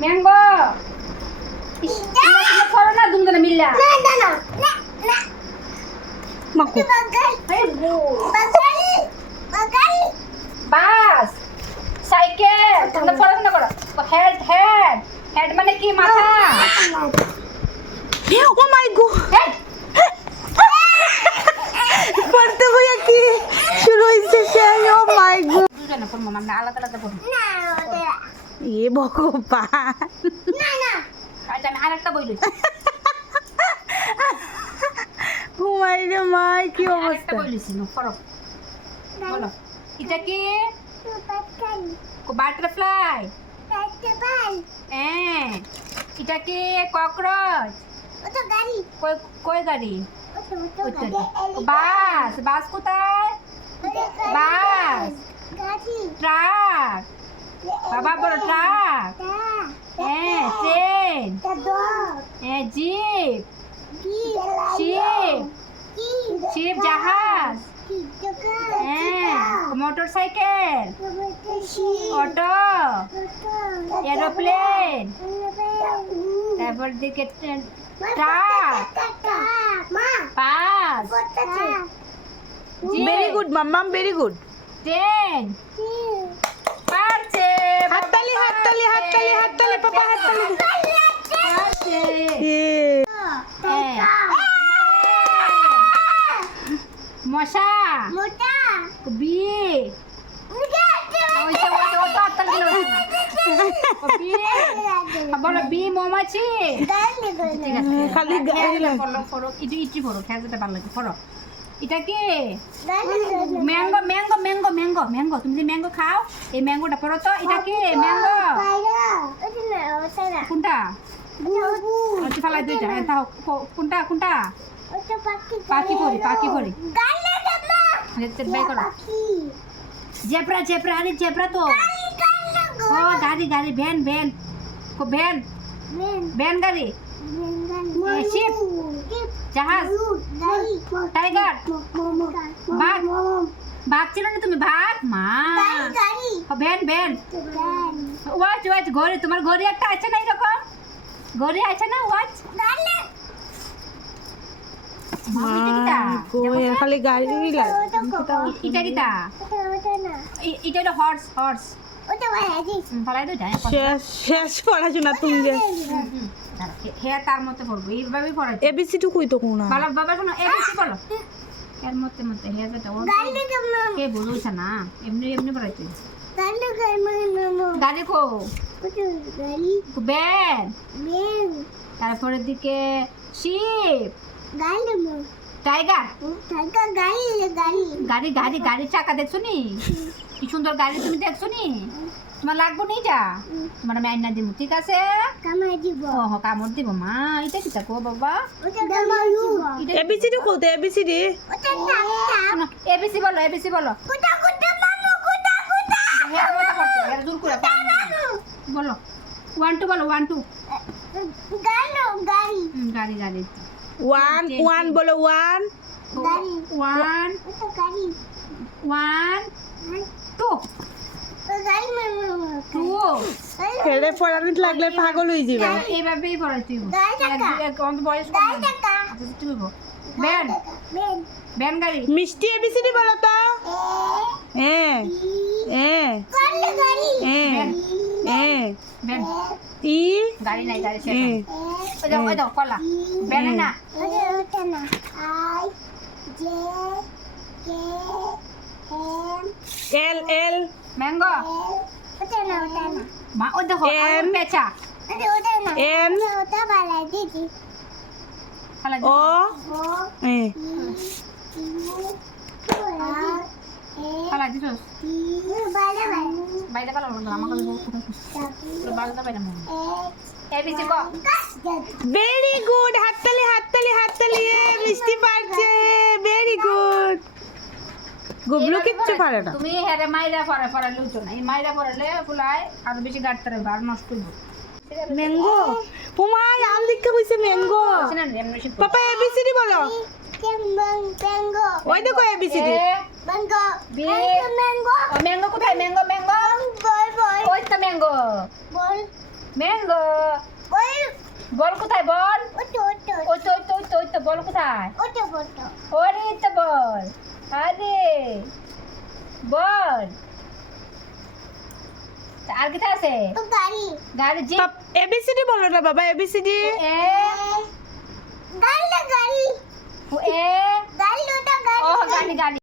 mango করো না দুজনে মিল্লা মাকু বাস সাইকেল তোমরা পড়াশোনা করো হেড হেড হেড মানে কি মাথা ও মাই গড হেড পড়তে হইয়া কি শুরু হইছে সেই ও মাই গড দুজনে পড়বো আমরা আলাদা আলাদা পড়বো এ ভগবান আচ্ছা আমি আরেকটা বই লইছি ও মাই রে মাই কি আরেকটা অবস্থা বই লইছি পড়ো বলো এটা কি বাটারফ্লাই হ্যাঁ এটা কি ককরোচ কই গাড়ি বাস বাস কোথায় বাস ট্রাক বাবা বড় ট্রাক হ্যাঁ ট্রেন হ্যাঁ জিপ শিপ শিপ জাহাজ হ্যাঁ মোটরসাইকেল অটো এরোপ্লেন তারপর দিকে ট্রাক বাস ভেরি গুড মাম্মাম ভেরি গুড ট্রেন পারছে হাততালি হাততালি হাততালি হাততালি পাপা হাততালি পারছে মশা বি বলো বি মৌমাছি ঠিক আছে খালি গাড়ি লাগে ফরো ইটি ইটি ফরো খেয়ালটা ভালো লাগে ফরো এটা কি mango mango mango mango mango তুমি যে ম্যাঙ্গো খাও এই ম্যাঙ্গোটা পড়ো তো এটা কি ম্যাঙ্গো কোনটা আচ্ছা ফালাই দুইটা এটা কোনটা কোনটা পাখি পড়ি বাই করো জেব্রা জেব্রা আরে জেব্রা তো ও গাড়ি গাড়ি ভ্যান ভ্যান ভ্যান ভ্যান গাড়ি শিপ জাহাজ টাইগার বাঘ বাঘ ছিল না তুমি বাঘ মা ভ্যান ভ্যান ওয়াচ ওয়াচ ঘড়ি তোমার ঘড়ি একটা আছে না এরকম ঘড়ি আছে না ওয়াচ খালি গাড়ি লাগে এটা কিটা এটা হলো হর্স হর্স ফালাই তো যায় শেষ শেষ পড়াশোনা তুমি হে তার মধ্যে পড়বো এইভাবেই পড়াই এবিসি টু কই তো কোনা বাবা বাবা শোনো এবিসি বলো এর মধ্যে মধ্যে হে যেটা ওর কে বুঝুইছ না এমনি এমনি পড়াইতে গাড়ি কো ব্যান তারপরের দিকে শিপ টাইগার গাড়ি গাড়ি গাড়ির চাকা দেখছো নি কি সুন্দর গাড়ি তুমি দেখছো নি তোমার লাগবো নি যা তোমার আমি আইনা দিব ঠিক আছে ও কামড় দিব মা এটা কি থাকো বাবা এবিসি টু কইতে এবিসি ডি এবিসি বলো এবিসি বলো বলো 1 2 বলো 1 2 গাড়ি গাড়ি ওয়ান ওয়ান বলো ওয়ান 1 1 2 হেলে পড়ানো লাগলে পাগল হয়ে যাবে এইভাবেই পড়াইতে হবে বয়স ব্যান ব্যান গাড়ি মিষ্টি এবিসিডি বলো তো এ এ এ এ ব্যান ই গাড়ি নাই গাড়ি শেষ ওই দাও কলা ব্যান না এল এল ম্যাঙ্গো মা ওই দেখো পেঁচা এন ও এ ফালাই দিছস বাইরে পালা না আমাকে বাইরে বাইরে মন এবিসি কো ভেরি গুড হাততালি হাততালি হাততালি এ মিষ্টি পারছে ভেরি গুড গুবলু কিচ্ছু পারে না তুমি হেরে মাইরা পড়া লুচো না এই মাইরা পড়ালে ফুলাই আর বেশি গাড়তে হবে আর নষ্ট হইব ম্যাঙ্গো পুমা আম লিখতে কইছে ম্যাঙ্গো পাপা এবিসিডি বলো ওই দেখো এবিসিডি ম্যাঙ্গো কোথায় ম্যাঙ্গো ম্যাঙ্গো ওই তো ম্যাঙ্গো ম্যাঙ্গো বল কোথায় বল ওই তো বল কোথায় ওরে তো বল আরে বল আর কোথায় আছে গাড়ি জিপ এবিসিডি বলো না বাবা এবিসিডি এ ও এ ও গাড়ি